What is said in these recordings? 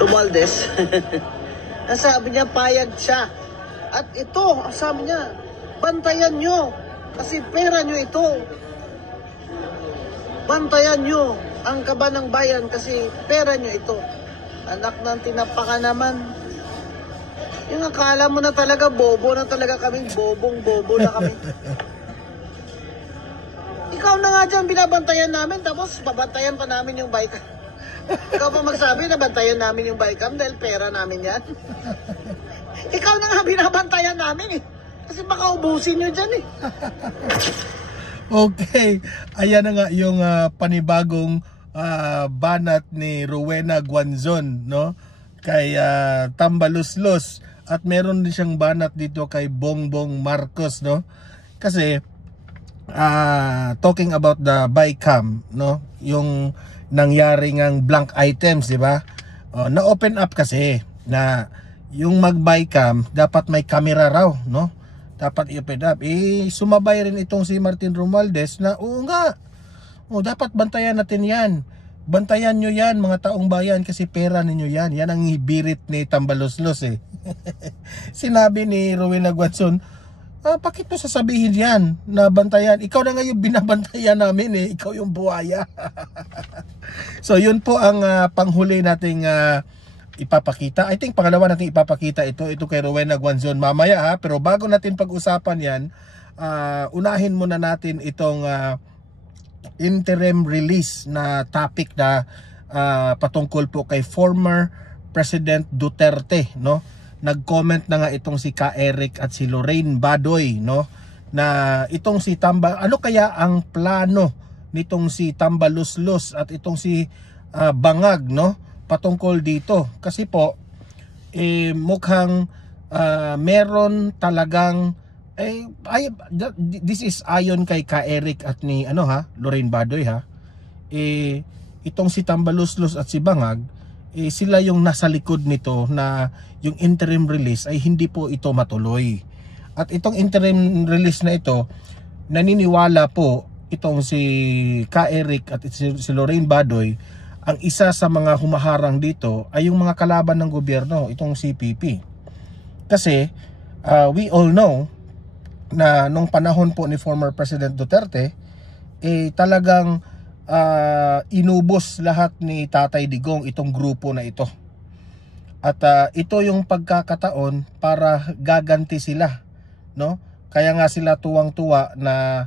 Romualdez. Ang sabi niya, payag siya. At ito, ang sabi niya, bantayan nyo. Kasi pera nyo ito. Bantayan nyo ang kaban ng bayan kasi pera nyo ito. Anak ng tinapaka naman. Yung akala mo na talaga bobo na talaga kaming bobong-bobo na kami. Ikaw na nga dyan binabantayan namin tapos babantayan pa namin yung bike. Ikaw pa magsabi na bantayan namin yung bike dahil pera namin yan. Ikaw na nga binabantayan namin eh. Kasi baka ubusin nyo dyan eh. Okay, ayan na nga yung panibagong banat ni Rowena Guanzon, no? Kay Tambaluslos. At meron din siyang banat dito kay Bongbong Marcos, no? Kasi talking about the bycam, no? Yung nangyari ngang blank items, di ba? Na-open up kasi na yung mag-bycam dapat may camera raw, no? Dapat i-open up. Sumabay rin itong si Martin Romualdez na oo nga. Dapat bantayan natin 'yan. Bantayan nyo yan mga taong bayan kasi pera ninyo yan. Yan ang ibirit ni Tambaluslos eh. Sinabi ni Rowena Guanzon, bakit mo sasabihin yan na bantayan? Ikaw na nga yung binabantayan namin eh. Ikaw yung buhaya. So yun po ang panghuli nating ipapakita. I think pangalawa nating ipapakita ito kay Rowena Guanzon mamaya ha. Pero bago natin pag-usapan yan, unahin muna natin itong interim release na topic na patungkol po kay former President Duterte, no? Nag-comment na nga itong si Ka Eric at si Lorraine Badoy, no? Na itong si ano kaya ang plano nitong si Tambaluslos at itong si Bangag, no? Patungkol dito kasi po mukhang meron talagang this is ayon kay Ka Eric at ni Lorraine Badoy ha. Itong si Tambaluslos at si Bangag sila yung nasa likod nito na yung interim release ay hindi po ito matuloy. At itong interim release na ito, naniniwala po itong si Ka Eric at si Lorraine Badoy, ang isa sa mga humaharang dito ay yung mga kalaban ng gobyerno, itong CPP. Kasi we all know na nung panahon po ni former President Duterte talagang inubos lahat ni Tatay Digong itong grupo na ito. At ito yung pagkakataon para gaganti sila, no? Kaya nga sila tuwang-tuwa na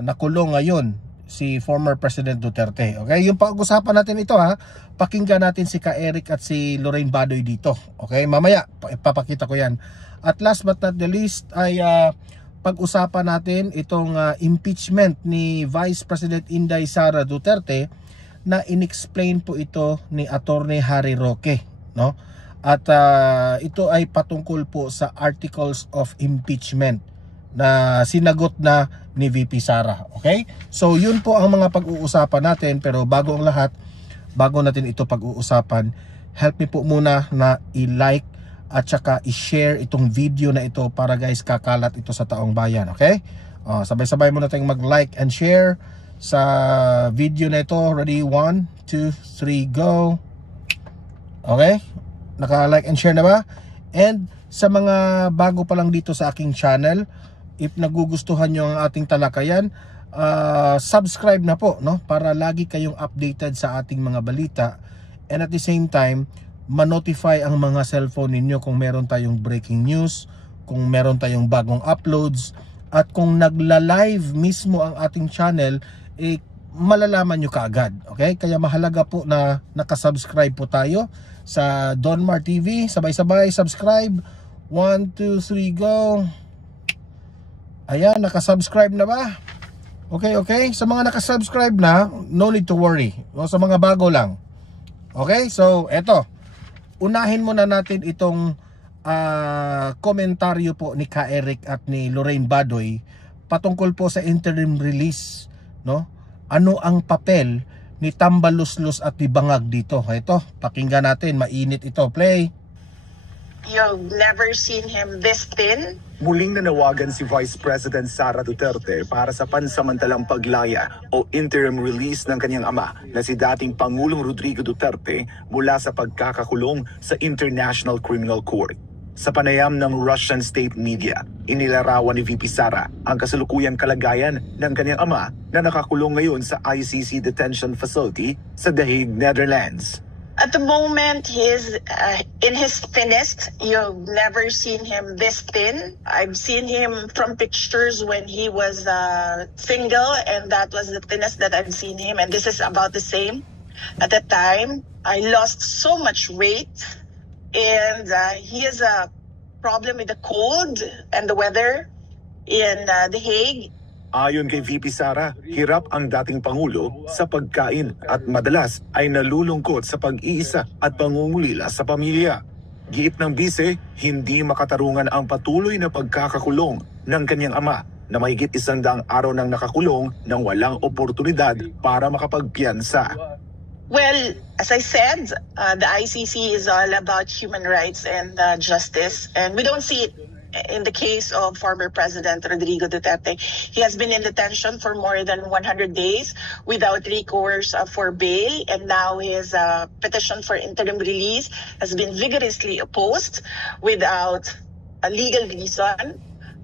nakulong ngayon si former President Duterte. Okay, yung pag-usapan natin ito ha. Pakinggan natin si Ka Eric at si Lorraine Badoy dito. Okay, mamaya ipapakita ko yan. At last but not the least ay pag-usapan natin itong impeachment ni Vice President Inday Sara Duterte na inexplain po ito ni Attorney Harry Roque, no? At ito ay patungkol po sa articles of impeachment na sinagot na ni VP Sara. Okay? So yun po ang mga pag-uusapan natin, pero bago ang lahat, bago natin ito pag-uusapan, help me po muna na i-like at saka i-share itong video na ito para guys kakalat ito sa taong bayan. Okay? Sabay-sabay muna tayong mag-like and share sa video na ito. Ready? 1, 2, 3, go! Okay? Naka-like and share na ba? And sa mga bago pa lang dito sa aking channel, if nagugustuhan nyo ang ating talakayan, subscribe na po, no? Para lagi kayong updated sa ating mga balita. And at the same time, ma-notify ang mga cellphone ninyo kung meron tayong breaking news, kung meron tayong bagong uploads, at kung nagla-live mismo ang ating channel, malalaman nyo kaagad. Okay? Kaya mahalaga po na nakasubscribe po tayo sa Donmar TV. Sabay-sabay, subscribe. 1, 2, 3, go! Ayan, nakasubscribe na ba? Okay, okay. Sa mga nakasubscribe na, no need to worry. O, sa mga bago lang. Okay, so eto. Unahin muna natin itong komentaryo po ni Ka Eric at ni Lorraine Badoy patungkol po sa interim release, no? Ano ang papel ni Tambaluslos at ni Bangag dito? Ito, pakinggan natin. Mainit ito. Play. You've never seen him this thin. Muling nanawagan si Vice President Sara Duterte para sa pansamantalang paglaya o interim release ng kanyang ama na si dating Pangulong Rodrigo Duterte mula sa pagkakakulong sa International Criminal Court. Sa panayam ng Russian state media, inilarawan ni VP Sara ang kasalukuyang kalagayan ng kanyang ama na nakakulong ngayon sa ICC detention facility sa The Hague, Netherlands. At the moment, he's in his thinnest. You've never seen him this thin. I've seen him from pictures when he was single, and that was the thinnest that I've seen him. And this is about the same. At the time, I lost so much weight, and he has a problem with the cold and the weather in The Hague. Ayon kay VP Sara, hirap ang dating Pangulo sa pagkain at madalas ay nalulungkot sa pag-iisa at pangungulila sa pamilya. Giit ng bise, hindi makatarungan ang patuloy na pagkakakulong ng kanyang ama na mahigit 100 araw nang nakakulong nang walang oportunidad para makapagpiyansa. Well, as I said, the ICC is all about human rights and justice, and we don't see it in the case of former President Rodrigo Duterte. He has been in detention for more than 100 days without recourse for bail, and now his petition for interim release has been vigorously opposed without a legal reason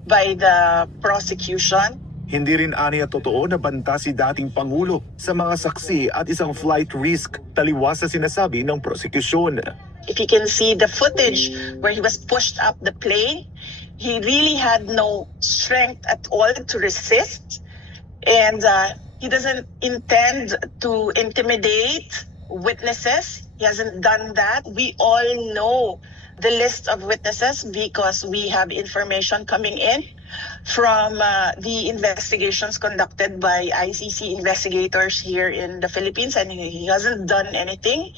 by the prosecution. Hindi rin aniya totoo na banta si dating Pangulo sa mga saksi at isang flight risk taliwas sa sinasabi ng prosecution. If you can see the footage where he was pushed up the plane, he really had no strength at all to resist. And he doesn't intend to intimidate witnesses. He hasn't done that. We all know the list of witnesses because we have information coming in from the investigations conducted by ICC investigators here in the Philippines, and he hasn't done anything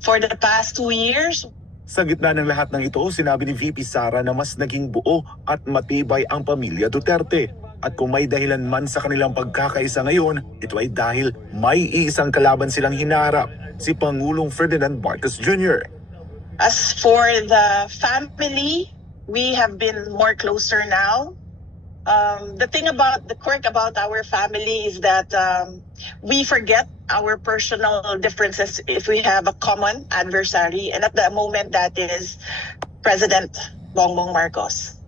for the past 2 years. Sa gitna ng lahat ng ito, sinabi ni VP Sara na mas naging buo at matibay ang pamilya Duterte. At kung may dahilan man sa kanilang pagkakaisa ngayon, ito ay dahil may isang kalaban silang hinaharap, si Pangulong Ferdinand Marcos Jr. As for the family, we have been more closer now. The quirk about our family is that we forget our personal differences if we have a common adversary, and at the moment that is President Bongbong Marcos.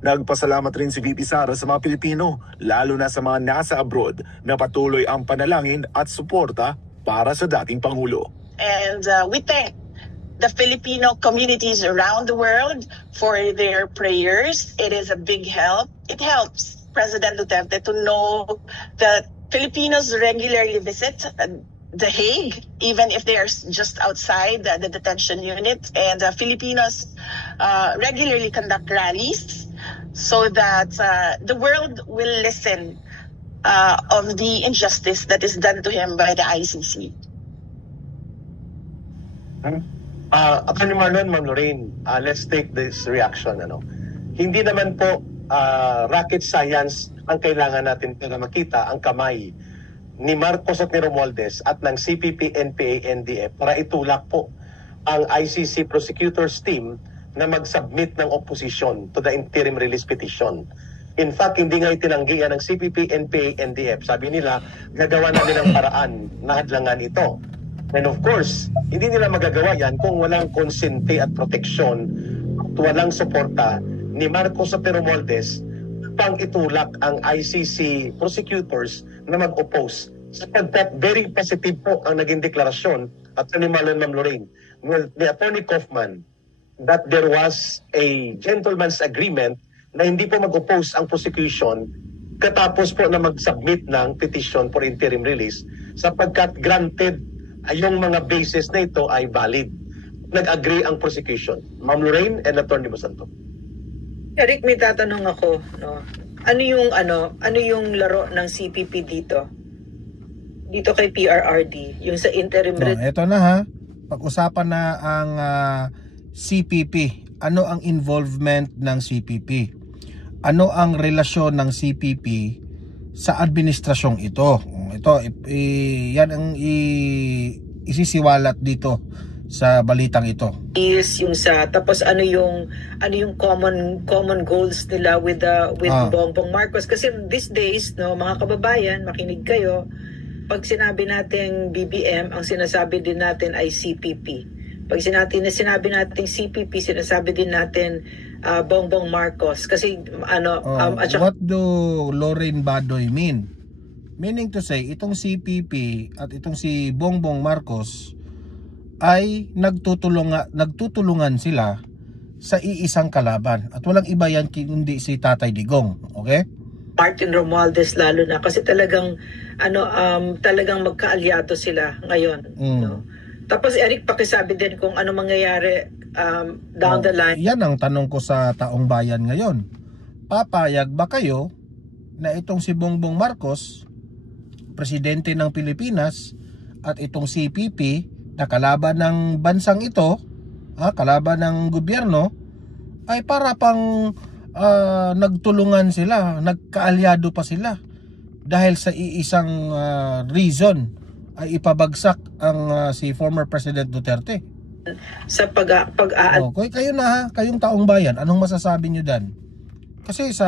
Nagpasalamat rin si VP Sara sa mga Pilipino, lalo na sa mga nasa abroad, na patuloy ang panalangin at suporta para sa dating Pangulo. And we thank the Filipino communities around the world for their prayers. It is a big help. It helps President Duterte to know that Filipinos regularly visit The Hague, even if they are just outside the detention unit. And Filipinos regularly conduct rallies so that the world will listen of the injustice that is done to him by the ICC. Attorney Marlon, Ma'am Lorraine, let's take this reaction. Hindi naman po rocket science ang kailangan natin para makita ang kamay ni Marcos at ni Romualdez at ng CPP, NPA, NDF para itulak po ang ICC prosecutors team na mag-submit ng opposition to the interim release petition. In fact, hindi nga itinanggi yan ng CPP, NPA, NDF. Sabi nila, gagawa namin ng paraan na hadlangan ito. And of course, hindi nila magagawa yan kung walang konsente at proteksyon at walang suporta ni Marcos at Romualdez pang itulak ang ICC prosecutors na mag-oppose. Sapagkat very positive po ang naging deklarasyon at Attorney Marlon, Ma'am Lorraine, ni Attorney Kaufman, that there was a gentleman's agreement na hindi po mag-oppose ang prosecution katapos po na mag-submit ng petition for interim release sapagkat granted yung mga basis na ito ay valid. Nag-agree ang prosecution. Ma'am Lorraine and Attorney Basanto. Eric, may tatanong ako, no? Ano yung laro ng CPP dito? Dito kay PRRD, yung sa interim Ito na ha. Pag-usapan na ang CPP. Ano ang involvement ng CPP? Ano ang relasyon ng CPP sa administrasyong ito? Ito, yan ang isisiwalat dito sa balitang ito. Is yung sa tapos ano yung common goals nila with Bongbong Marcos, kasi these days no mga kababayan, makinig kayo, pag sinabi natin BBM, ang sinasabi din natin ay CPP. Pag sinabi natin CPP, sinasabi din natin Bongbong Marcos, kasi at saka, what do Lorraine Badoy mean? Meaning to say, itong CPP at itong si Bongbong Marcos ay nagtutulungan sila sa iisang kalaban, at walang iba yan kundi si Tatay Digong. Okay? Martin Romualdez lalo na, kasi talagang talagang magkaalyado sila ngayon, no? Tapos Eric, pakisabi din kung ano mangyayari down the line. Yan ang tanong ko sa taong bayan ngayon. Papayag ba kayo na itong si Bongbong Marcos, presidente ng Pilipinas, at itong CPP na kalaban ng bansang ito, kalaban ng gobyerno, ay para pang nagtulungan sila, nagkaalyado pa sila dahil sa iisang reason ay ipabagsak ang si former President Duterte? Sa Okay, kayo na kayong taong bayan, anong masasabi nyo dan? Kasi sa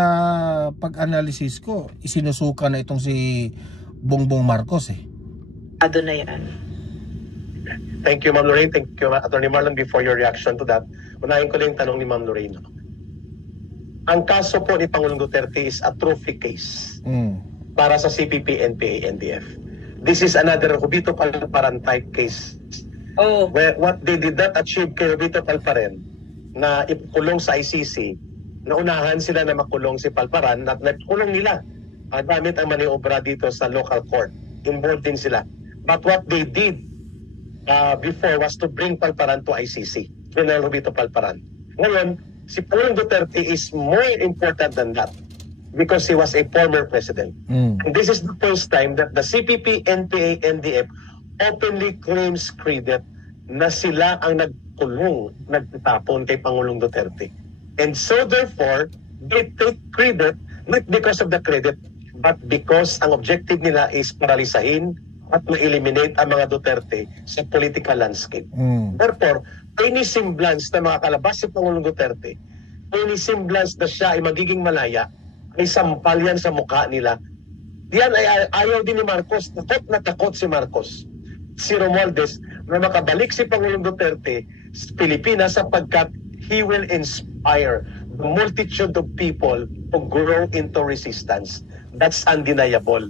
pag-analysis ko, isinusuka na itong si Bongbong Marcos Ado na yan. Thank you, Ma'am Lorraine. Thank you, Attorney Marlon. Before your reaction to that, unahin ko lang yung tanong ni Ma'am Lorraine. Ang kaso po ni Pangulong Duterte is a trophy case para sa CPP, NPA, NDF. This is another Jovito Palparan type case. Where what they did not achieve kay Jovito Palparan na ipakulong sa ICC, naunahan sila na makulong si Palparan, at nakulong nila gamit ang maniobra dito sa local court. Involved din sila. But what they did before was to bring Palparan to ICC. General Jovito Palparan. Ngayon, si Pangulong Duterte is more important than that because he was a former president. And this is the first time that the CPP, NPA, NDF openly claims credit na sila ang nagkulong, nagtapon kay Pangulong Duterte. And so therefore, they take credit not because of the credit, but because ang objective nila is paralisahin at ma-eliminate ang mga Duterte sa political landscape. Therefore, any semblance na makakalabas si Pangulong Duterte, any semblance na siya ay magiging malaya, ay sampal yan sa mukha nila. Diyan ay ayaw din ni Marcos, takot si Marcos, si Romualdez, na makabalik si Pangulong Duterte sa Pilipinas sapagkat he will inspire the multitude of people to grow into resistance. That's undeniable.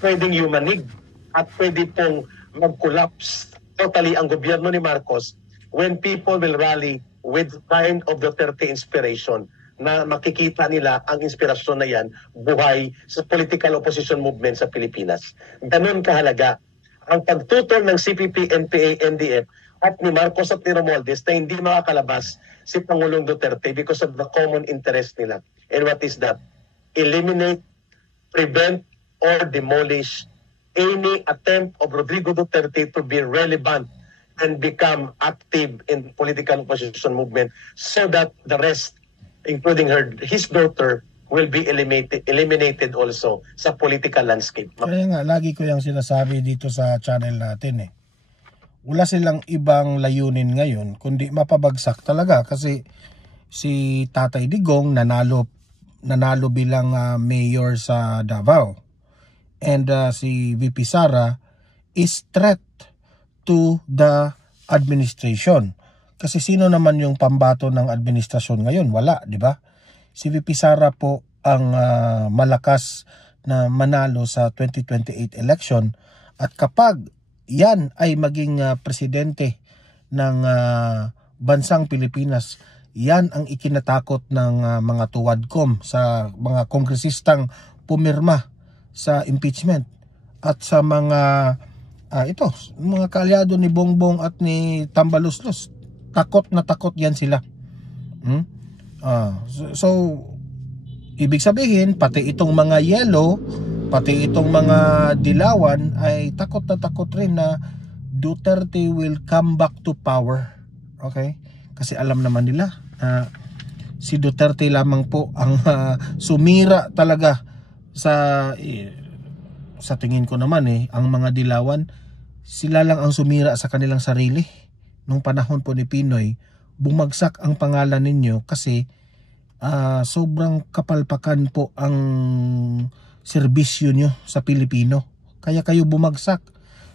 Pwedeng yumanig at pwede pong mag-collapse totally ang gobyerno ni Marcos when people will rally with kind of Duterte inspiration, na makikita nila ang inspirasyon na yan buhay sa political opposition movement sa Pilipinas. Ganun kahalaga ang pagtutol ng CPP, NPA, NDF at ni Marcos at ni Romualdez na hindi makakalabas si Pangulong Duterte because of the common interest nila. And what is that? Eliminate, prevent, or demolish any attempt of Rodrigo Duterte to be relevant and become active in political opposition movement so that the rest, including his daughter, will be eliminated also sa political landscape. Kaya nga, lagi ko yung sinasabi dito sa channel natin wala silang ibang layunin ngayon kundi mapabagsak talaga, kasi si Tatay Digong nanalo bilang mayor sa Davao, and si VP Sara is threat to the administration. Kasi sino naman yung pambato ng administrasyon ngayon? Wala, di ba? Si VP Sara po ang malakas na manalo sa 2028 election, at kapag yan ay maging presidente ng bansang Pilipinas, yan ang ikinatakot ng mga tuwadkom sa mga kongresistang pumirma sa impeachment at sa mga mga kaalyado ni Bongbong at ni Tambaluslos. Takot na takot yan sila. So ibig sabihin, pati itong mga yellow, pati itong mga dilawan ay takot na takot rin na Duterte will come back to power. Okay? Kasi alam naman nila si Duterte lamang po ang sumira talaga sa tingin ko naman ang mga dilawan, sila lang ang sumira sa kanilang sarili. nung panahon po ni Pinoy, bumagsak ang pangalan ninyo kasi sobrang kapalpakan po ang serbisyo nyo sa Pilipino. Kaya kayo bumagsak.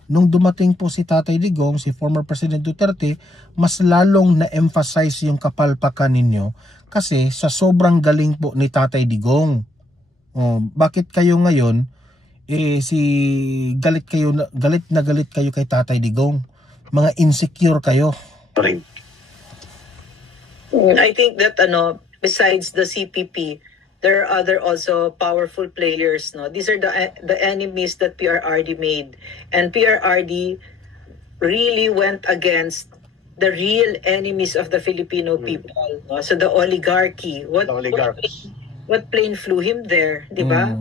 Nung dumating po si Tatay Digong, si former President Duterte, mas lalong na-emphasize yung kapalpakan ninyo kasi sa sobrang galing po ni Tatay Digong. Bakit kayo ngayon galit na galit kayo kay Tatay Digong? Mga insecure kayo. I think that besides the CPP, there are other also powerful players. No, these are the enemies that PRRD made, and PRRD really went against the real enemies of the Filipino people. No? So the oligarchy. What plane flew him there, di ba?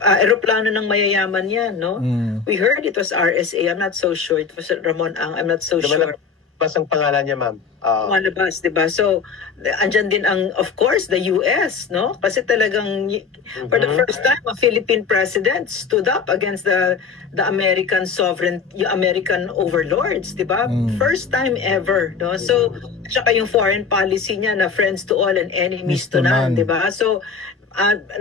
Aeroplano ng mayayaman yan, no? We heard it was RSA. I'm not so sure. It was Ramon Ang. I'm not so sure. Mas ang pangalan niya, ma'am. Malabas, diba? So, andyan din of course, the US, no? Kasi talagang, for the first time, a Philippine president stood up against the American American overlords, diba? First time ever, no? So, tsaka yung foreign policy niya na friends to all and enemies to none, diba? So,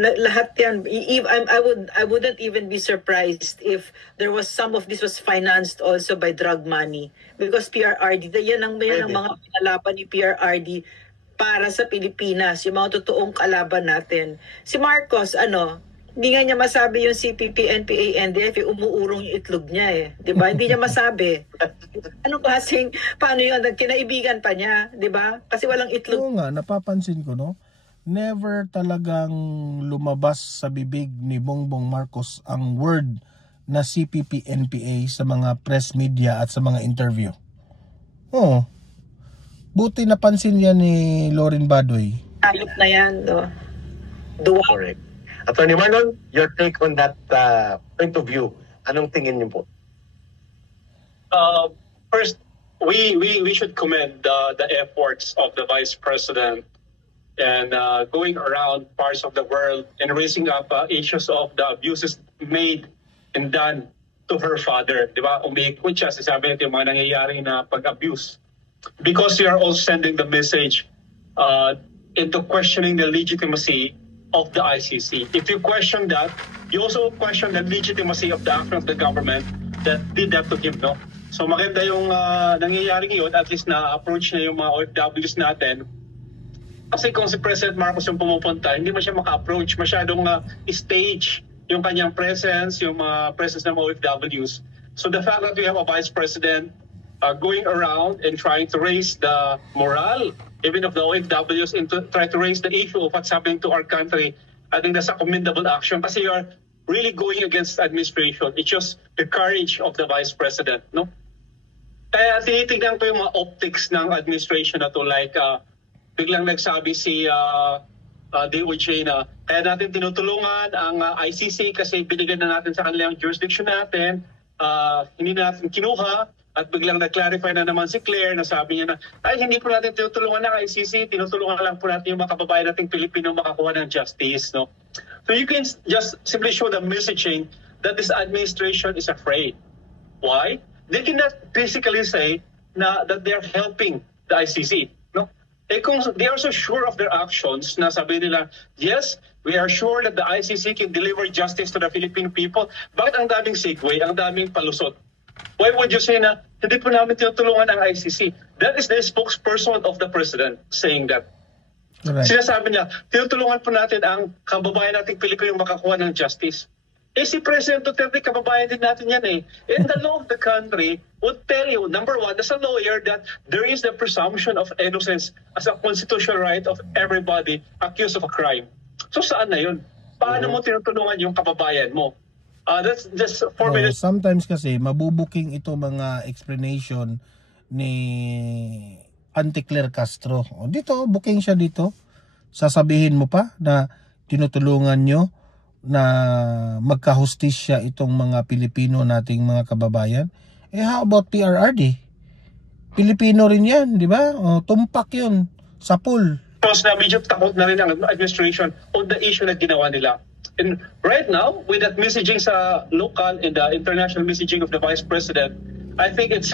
lahat yan, I wouldn't even be surprised if there was some of this was financed also by drug money, because PRRD, yan ang mga pinalaban ni PRRD para sa Pilipinas, yung mga totoong kalaban natin. Si Marcos, hindi nga niya masabi yung CPP, NPA, NDF, umuurong yung itlog niya di ba? Hindi niya masabi. Paano yun? Kinaibigan pa niya, di ba? Kasi walang itlog. Oo nga, napapansin ko, no? Never talagang lumabas sa bibig ni Bongbong Marcos ang word na CPP NPA sa mga press media at sa mga interview. Buti napansin yan ni Loren Badoy. Ayop na yan, no? Correct. Attorney Marlon, your take on that point of view. Anong tingin niyo po? First, we should commend the efforts of the Vice President and going around parts of the world and raising up issues of the abuses made and done to her father. Di ba? Umiikot siya, sasabi natin yung mga nangyayari na pag-abuse. Because you are all sending the message into questioning the legitimacy of the ICC. If you question that, you also question the legitimacy of the action of the government that did that to him, no? So maganda yung nangyayari ngayon, at least na-approach na yung mga OFWs natin. Kasi kung si President Marcos yung pumupunta, hindi man siya maka-approach, masyadong stage yung kanyang presence, yung presence ng OFWs. So the fact that we have a Vice President going around and trying to raise the morale, even of the OFWs, and to try to raise the issue of what's happening to our country, I think that's a commendable action kasi you are really going against administration. It's just the courage of the Vice President, no? Kaya tinitignan ko yung mga optics ng administration na to, like biglang nagsabi si DOJ na kaya natin tinutulungan ang ICC kasi binigyan na natin sa kanilang jurisdiction natin, hindi natin kinuha, at biglang nag-clarify na naman si Claire na sabi niya na ay hindi po natin tinutulungan ng ICC, tinutulungan lang po natin yung mga kababayan nating Pilipino makakuha ng justice, no? So you can just simply show the messaging that this administration is afraid. Why? They cannot basically say na that they're helping the ICC, no? Kung they are so sure of their actions na sabi nila, yes, we are sure that the ICC can deliver justice to the Philippine people. Bakit ang daming segue, ang daming palusot? Why would you say na hindi po namin tinutulungan ang ICC? That is the spokesperson of the president saying that. Right. Sinasabi niya, tinutulungan po natin ang kababayan nating Pilipino makakuha ng justice. Si President Duterte, kababayan din natin yan And the law of the country would tell you, number one, as a lawyer, that there is the presumption of innocence as a constitutional right of everybody accused of a crime. So saan na yun? Paano mo tinutulungan yung kababayan mo? That's just 4 minutes. Sometimes kasi mabubuking ito mga explanation ni Auntie Claire Castro. Dito, booking siya dito. Sasabihin mo pa na tinutulungan nyo na magkahustisya itong mga Pilipino nating mga kababayan. How about PRRD? Pilipino rin yan, di ba? Tumpak yun sa pool. Tapos na medyo takot na rin ang administration on the issue na ginawa nila. And right now, with that messaging sa local and the international messaging of the Vice President, I think it's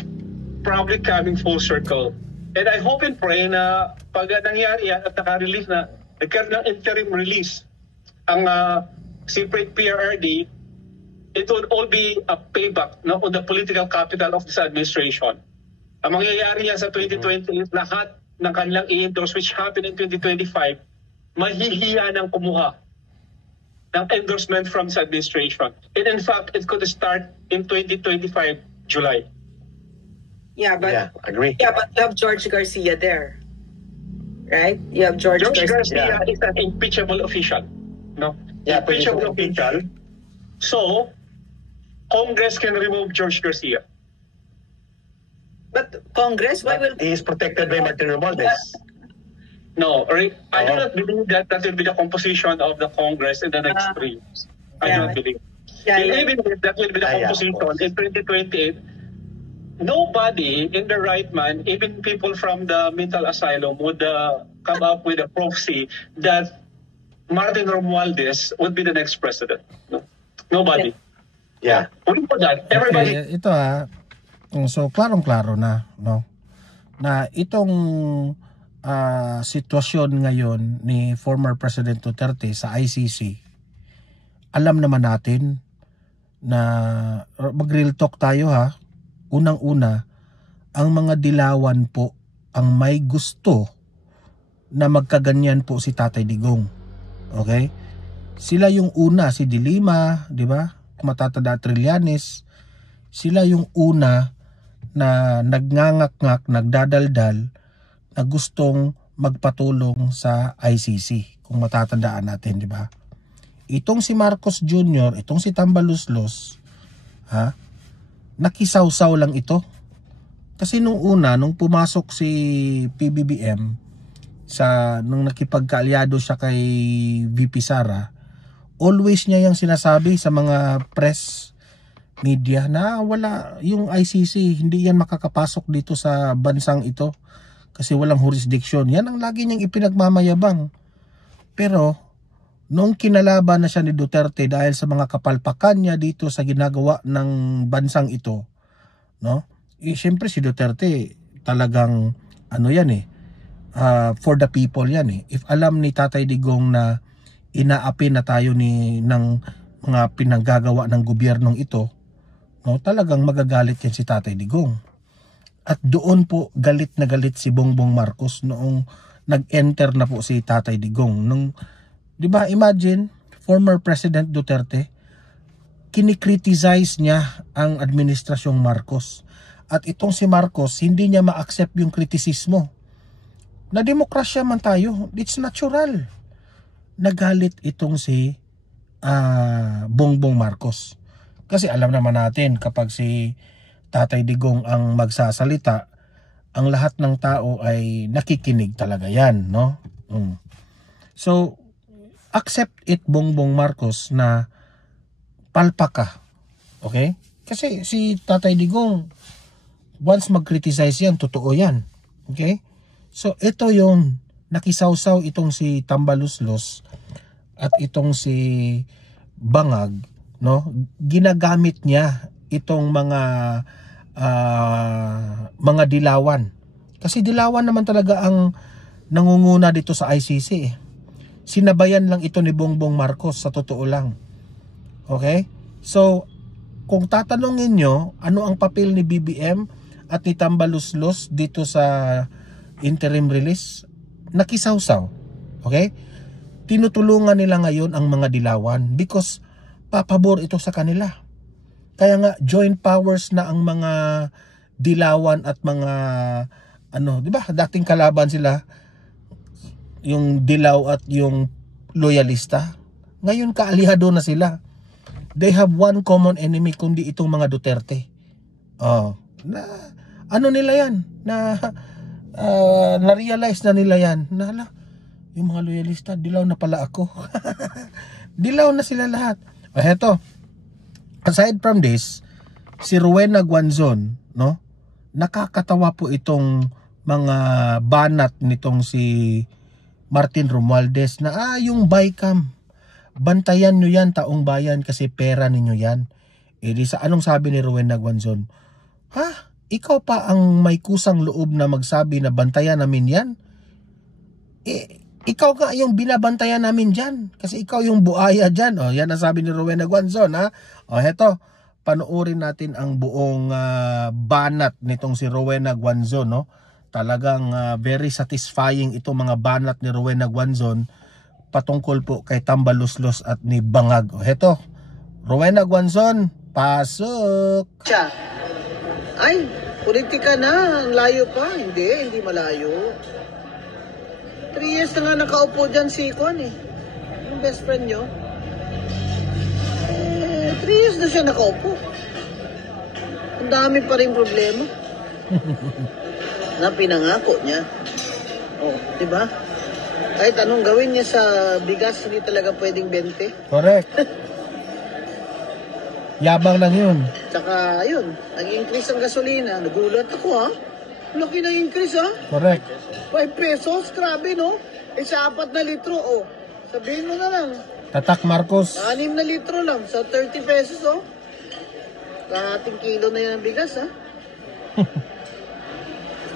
probably coming full circle. And I hope and pray na pag nangyari yan at naka-release na, nagkaroon ng interim release ang separate PRRD, it would all be a payback on the political capital of this administration. Ang mangyayari yan sa 2020, lahat ng kanilang i-endorse which happened in 2025, mahihiya ng kumuha ng endorsement from this administration. And in fact, it could start in 2025, July. Yeah, but agree. Yeah, but you have George Garcia there, right? You have George Garcia is an impeachable official. No? Yeah, impeachable official. So, Congress can remove George Garcia. But Congress, why will... He is protected by Martin Romualdez. No, I do not believe that will be the composition of the Congress in the next 3 years. I don't believe. Even if that will be the composition in 2028, nobody in the right mind, even people from the mental asylum, would come up with a prophecy that Martin Romualdez would be the next president. No? Nobody. Yeah. We know that. Everybody. Okay, ito so klarong-klaro na, no? Na itong sitwasyon ngayon ni former President Duterte sa ICC, alam naman natin na mag-real talk tayo ha. Unang-una, ang mga dilawan po ang may gusto na magkaganyan po si Tatay Digong. Okay? Sila yung una, si Dilima, di ba? Kung matatanda, Trillanes, sila yung una na nagnganganak, nagdadaldal, na gustong magpatulong sa ICC. Kung matatandaan natin, di ba? Itong si Marcos Jr., itong si Tambaluslos, nakisawsaw lang ito. Kasi nung una, nung pumasok si PBBM, nung nakipagkaalyado siya kay VP Sara, always niya yung sinasabi sa mga press media na wala yung ICC, hindi yan makakapasok dito sa bansang ito kasi walang jurisdiction. Yan ang lagi niyang ipinagmamayabang. Pero nung kinalaban na siya ni Duterte dahil sa mga kapalpakan niya dito sa ginagawa ng bansang ito, no? Siyempre si Duterte talagang for the people yan eh. If alam ni Tatay Digong na inaapi na tayo ng mga pinanggagawa ng gobyernong ito, no, talagang magagalit yan si Tatay Digong. At doon po galit na galit si Bongbong Marcos noong nag-enter na po si Tatay Digong. Di ba, imagine, former President Duterte, kinikriticize niya ang administrasyong Marcos. At itong si Marcos, hindi niya ma-accept yung kritisismo. Na demokrasya man tayo, it's natural. Nagalit itong si Bongbong Marcos. Kasi alam naman natin, kapag si Tatay Digong ang magsasalita, ang lahat ng tao ay nakikinig talaga yan, no? So, accept it, Bongbong Marcos, na palpa ka. Okay? Kasi si Tatay Digong, once mag-criticize yan, totoo yan. Okay? So, ito yung nakisawsaw itong si Tambaluslos at itong si Bangag, no? Ginagamit niya itong mga dilawan. Kasi dilawan naman talaga ang nangunguna dito sa ICC eh. Sinabayan lang ito ni Bongbong Marcos sa totoo lang. Okay? So, kung tatanungin nyo, ano ang papel ni BBM at ni Tambaluslos dito sa interim release? Nakisawsaw. Okay? Tinutulungan nila ngayon ang mga dilawan because papabor ito sa kanila. Kaya nga, joint powers na ang mga dilawan at mga, di ba? Dating kalaban sila, yung dilaw at yung loyalista. Ngayon kaalihado na sila. They have one common enemy kundi itong mga Duterte. Nila yan? Na-realize na nila yan. Yung mga loyalista, dilaw na pala ako. Dilaw na sila lahat. Heto, aside from this, si Rowena Guanzon, no? Nakakatawa po itong mga banat nitong si Martin Romualdez na yung BICAM, bantayan nyo yan, taong bayan, kasi pera ninyo yan. Di sa anong sabi ni Rowena Guanzon? ikaw pa ang may kusang loob na magsabi na bantayan namin yan. Ikaw nga yung binabantayan namin dyan. Kasi ikaw yung buaya dyan. O, yan ang sabi ni Rowena Guanzon, ha? O, heto, panoorin natin ang buong banat nitong si Rowena Guanzon, no? Talagang very satisfying itong mga banat ni Rowena Guanzon patungkol po kay Tambaluslos at ni Bangag. O, heto, Rowena Guanzon, pasok! Siya. Ay, politika na. Ang layo pa. Hindi malayo. 3 years na nga nakaupo dyan si Kwan eh. Yung best friend nyo. 3 years na siya nakaupo. Ang dami pa rin problema. Na pinangako niya. Oh, di ba? Kahit anong gawin niya sa bigas, hindi talaga pwedeng 20. Correct. Yabang lang yun. Tsaka, yun, nag-increase ang gasolina. Nagulat ako, ha? Laki na increase, ha? Correct. 5 pesos, grabe, no? Sa 4 na litro, oh. Sabihin mo na lang. Tatak Marcos. 6 na litro lang, sa 30 pesos, oh. Kahating kilo na yan ang bigas, ha?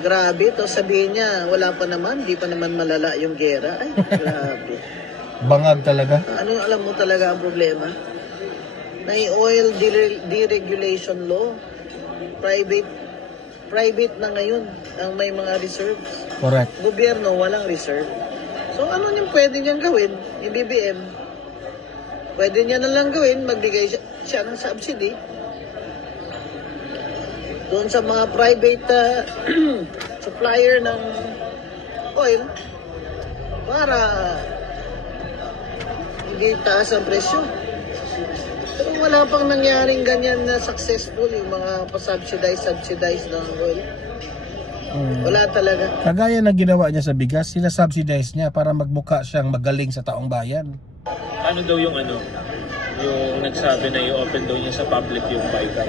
Grabe, to sabihin niya, wala pa naman, di pa naman malala yung gera. Ay, grabe. Bangag talaga. Ano yung alam mo talaga ang problema? May oil deregulation law. Private na ngayon ang may mga reserves. Correct. Gobyerno, walang reserve. So ano yung pwede niyang gawin? Yung BBM, pwede niya na lang gawin, magbigay siya ng subsidy doon sa mga private supplier ng oil para hindi taas ang presyo. Pero wala pang nangyaring ganyan na successful yung mga pa-subsidize ng oil. Wala talaga. Kagaya ng ginawa niya sa bigas, sinasubsidize niya para magmukha siyang magaling sa taong bayan. Ano daw yung yung nagsabi na i-open daw niya sa public yung Bicam?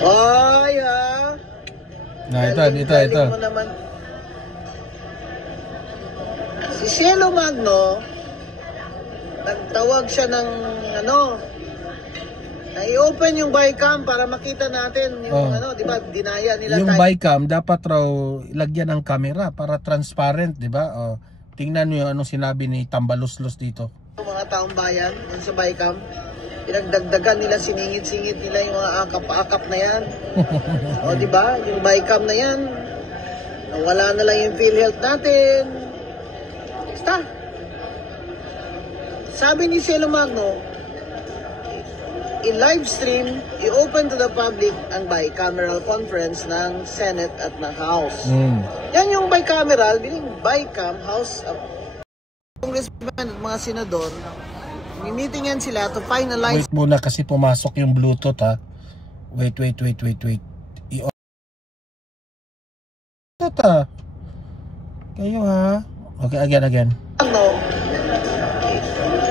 Ay, ha? Ito. Mo naman. Si Cielo Magno, nagtawag siya ng na i-open yung Bicam para makita natin yung di ba, dinaya nila yung tayo. Bicam dapat raw ilagyan ng camera para transparent, di ba? Tingnan niyo anong sinabi ni Tambaluslos dito. Mga taong bayan yung sa Bicam, pinagdagdagan nila, siningit-singit nila yung mga akap-akap na yan. O di ba? Yung Bicam na yan, nawala na lang yung PhilHealth natin. Basta. Sabi ni Cielo Magno, i-live stream, i-open to the public ang bicameral conference ng Senate at ng House. Yan yung bicameral, bilang Bicam, House of Congressmen at mga senador. May-meeting yan sila to finalize. Wait muna kasi pumasok yung Bluetooth, ha. Wait. Kayo, ha. Okay, again.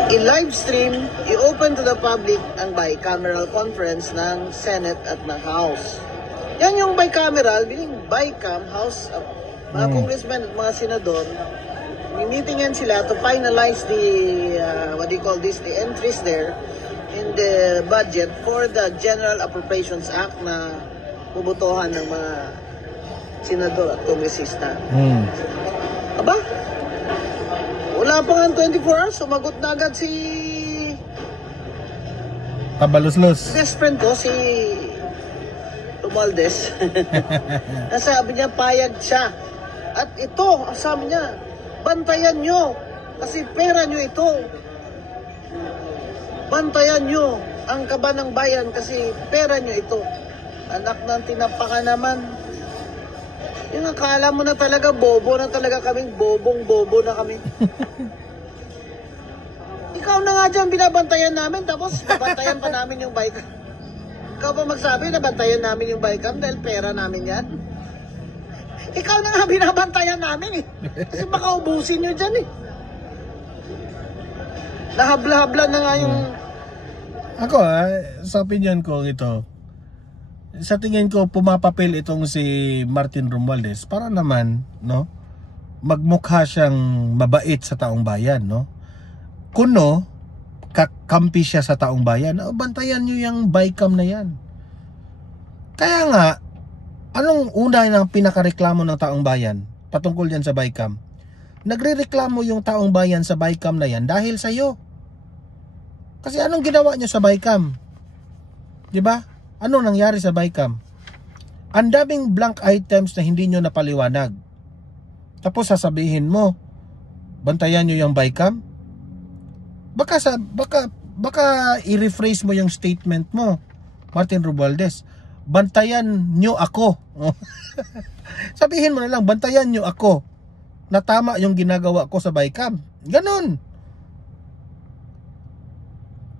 I-live stream, i-open to the public ang bicameral conference ng Senate at ng House. Yan yung bicameral, bilang Bicam, House of mga congressmen at mga senador. May-meeting yan sila to finalize the, the entries there in the budget for the General Appropriations Act na bubutuhan ng mga senador at kongresista. Aba? Wala pa nga 24 hours, sumagot na agad si Tambaluslos. best friend ko, si Romualdez. Nasabi niya, payag siya. At ito, sabi niya, bantayan nyo, kasi pera nyo ito. Bantayan nyo ang kaba ng bayan, kasi pera nyo ito. Anak ng tinapaka naman. Yung akala mo na talaga, bobo na talaga kami, bobong-bobo na kami. Ikaw na nga dyan, binabantayan namin, tapos bantayan pa namin yung Bicam. Ikaw pa magsabi na bantayan namin yung Bicam dahil pera namin yan. Ikaw na nga binabantayan namin eh. Kasi baka ubusin nyo dyan eh. Nahabla-habla na nga yung... Ako sa opinion ko ito, sa tingin ko pumapapil itong si Martin Romualdez para naman, no, magmukha siyang mabait sa taong bayan, no. Kuno kakampi siya sa taong bayan, bantayan niyo yung Bicam na yan. Kaya nga Anong una ng pinakareklamo ng taong bayan patungkol yan sa BICAM? Nagrereklamo yung taong bayan sa BICAM na yan dahil sa'yo. Kasi anong ginawa nyo sa BICAM? Diba? Anong nangyari sa BICAM? Ang daming blank items na hindi nyo napaliwanag. Tapos sasabihin mo, bantayan nyo yung BICAM? Baka i-rephrase mo yung statement mo, Martin Romualdez. Bantayan nyo ako. Sabihin mo na lang, bantayan nyo ako na tama yung ginagawa ko sa BICAM. Ganon.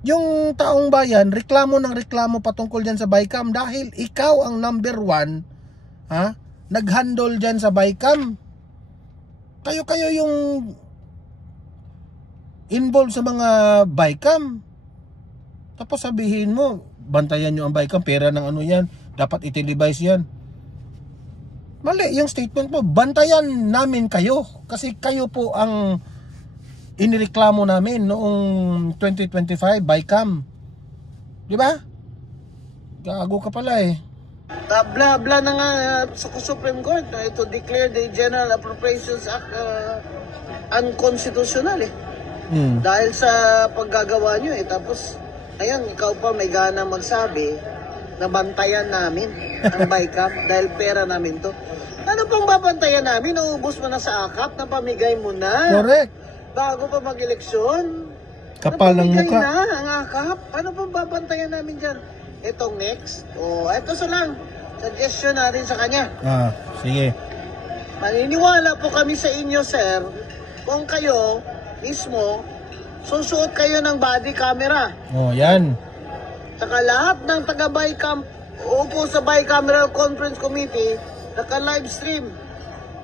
Yung taong bayan, reklamo ng reklamo patungkol dyan sa BICAM dahil ikaw ang number 1, nag-handle dyan sa BICAM. Kayo yung involved sa mga BICAM. Tapos sabihin mo, bantayan nyo ang BICAM, pera ng ano yan, dapat i-televise yan. Mali yung statement mo, bantayan namin kayo kasi kayo po ang inireklamo namin noong 2025 BICAM. Di ba? Gago ka pala eh. Bla bla na nga sa Supreme Court to declare the General Appropriations Act unconstitutional eh. Dahil sa paggagawa nyo eh. Tapos, ayan, ikaw pa may gana magsabi na bantayan namin ang BICAM dahil pera namin to. Ano pang babantayan namin? Naubos mo na sa akap, napamigay mo na. Correct. Bago pa mag-eleksyon. Kapal ng napamigay mukha. na ang akap. Ano pang babantayan namin dyan? Itong next. Ito sa lang. Suggestion natin sa kanya. Sige. Maniniwala po kami sa inyo, sir, kung kayo mismo susuot kayo ng body camera. Yan. Saka lahat ng taga-BICAM upo sa Bicameral Conference Committee naka-live stream.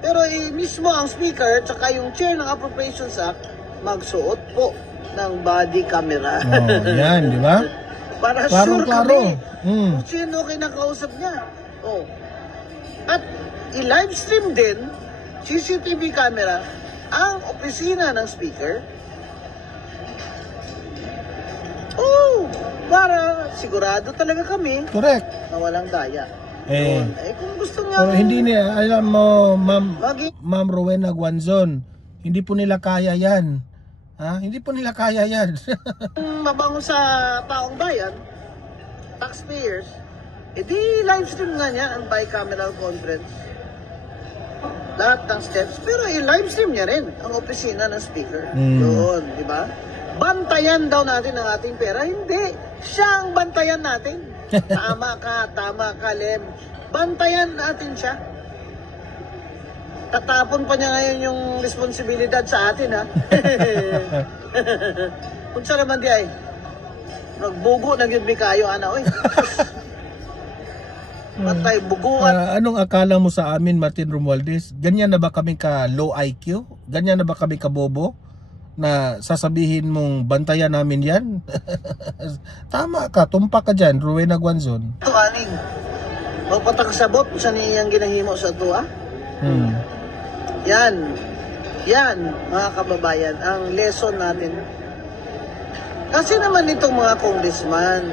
Pero mismo ang speaker saka yung chair ng Appropriations Act magsuot po ng body camera. Yan, di ba? Para Klaro, sure klaro. kami kung sino kinakausap niya. At i-live stream din CCTV camera ang opisina ng speaker. Para sigurado talaga kami. Correct. Na walang daya. Kung gusto Pero nga hindi nila, alam mo, Ma'am Rowena Guanzon, hindi po nila kaya yan. Hindi po nila kaya yan. mabango sa taong bayan, taxpayers, edi live stream nga niya ang bicameral conference. Lahat ng steps, pero i-live stream niya rin ang opisina ng speaker. Doon, di ba? Bantayan daw natin ang ating pera. Hindi. Siya ang bantayan natin. Tama ka, Lem. Bantayan natin siya. Tatapon pa niya ngayon yung responsibilidad sa atin, ha? Kung saan naman di ay, nagbugo, nagyud mi kayo, ana, oy. Patay, buguan. Anong akala mo sa amin, Martin Romualdez? Ganyan na ba kami ka low IQ? Ganyan na ba kami ka bobo? Na sasabihin mong bantayan namin yan? Tama ka, tumpak ka dyan, Rowena Guanzon. Ito, aning, magpatakasabot sa niyang ginahimo sa ito, ha? Yan, mga kababayan, ang lesson natin. Kasi naman itong mga congressman,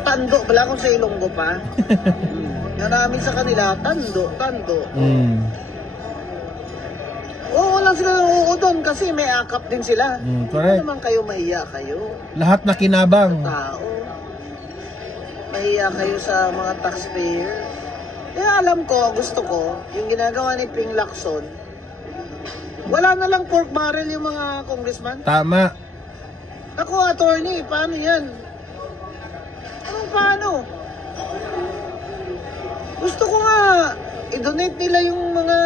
tando, wala akong sa Ilonggo pa. Namin sa kanila, tando. Oo lang sila doon kasi may akap din sila. Correct. Ano naman kayo, mahiya kayo. Lahat na kinabang. Tao. Mahiya kayo sa mga taxpayer. Kaya alam ko, gusto ko, yung ginagawa ni Ping Lacson, wala na lang pork barrel yung mga congressman. Tama. Ako, attorney, paano yan? Paano? Gusto ko nga i-donate nila yung mga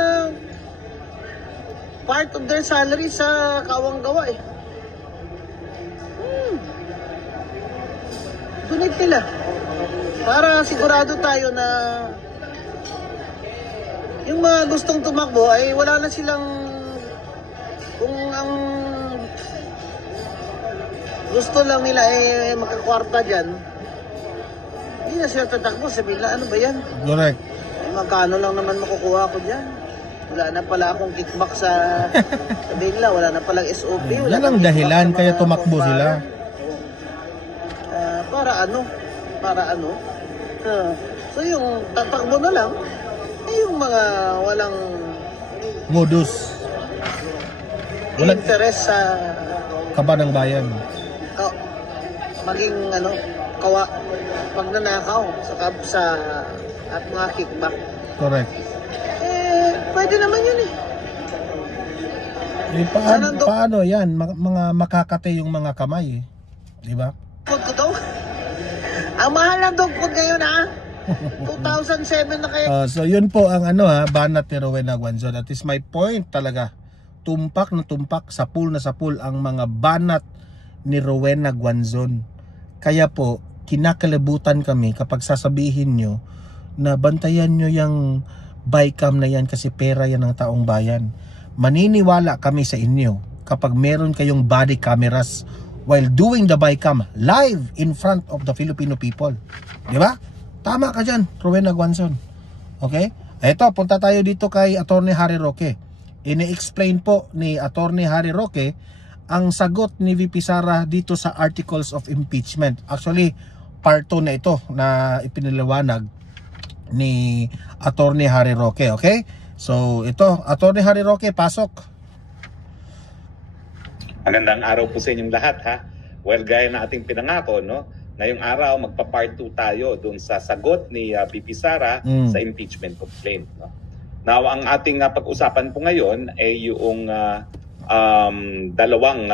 part of their salary sa kawang gawa eh. Donate nila. Para sigurado tayo na yung mga gustong tumakbo ay wala na silang, kung ang gusto lang nila ay makakwarta dyan, hindi na sila tatakbo. Sabihin na, ano ba yan? Correct. Magkano lang naman makukuha ko dyan? Wala na pala akong kickback sa sabihin nila, wala na palang SOP. Wala yan ang dahilan kaya tumakbo sila. Para ano? So yung tatakbo na lang, yung mga walang modus. Walang interest sa kaba ng bayan. Maging pagnanakaw sa at mga kickback. Correct. Pwede naman yun Paano yan? Mga makakate yung mga kamay di ba? Food ko daw. Ang mahal ng dog food ngayon 2007 na kayo. So yun po ang banat ni Rowena Guanzon. That is my point talaga. Tumpak na tumpak, sapul na sapul ang mga banat ni Rowena Guanzon. Kaya po, kinakalibutan kami kapag sasabihin nyo na bantayan nyo yung bycam na yan kasi pera yan ng taong bayan. Maniniwala kami sa inyo kapag meron kayong body cameras while doing the bycam live in front of the Filipino people. Di ba? Tama ka dyan, Rowena Guanzon. Okay? Eto, punta tayo dito kay Atty. Harry Roque. Ini-explain po ni Atty. Harry Roque ang sagot ni VP Sara dito sa articles of impeachment. Actually, part 2 na ito na ipiniliwanag ni Atty. Harry Roque. Okay? So, ito, Atty. Harry Roque, pasok. Magandang araw po sa inyong lahat ha. Well, gaya na ating pinangako, no? Ngayong araw, magpa-part 2 tayo dun sa sagot ni VP Sara sa impeachment complaint. No? Now, ang ating pag-usapan po ngayon ay yung dalawang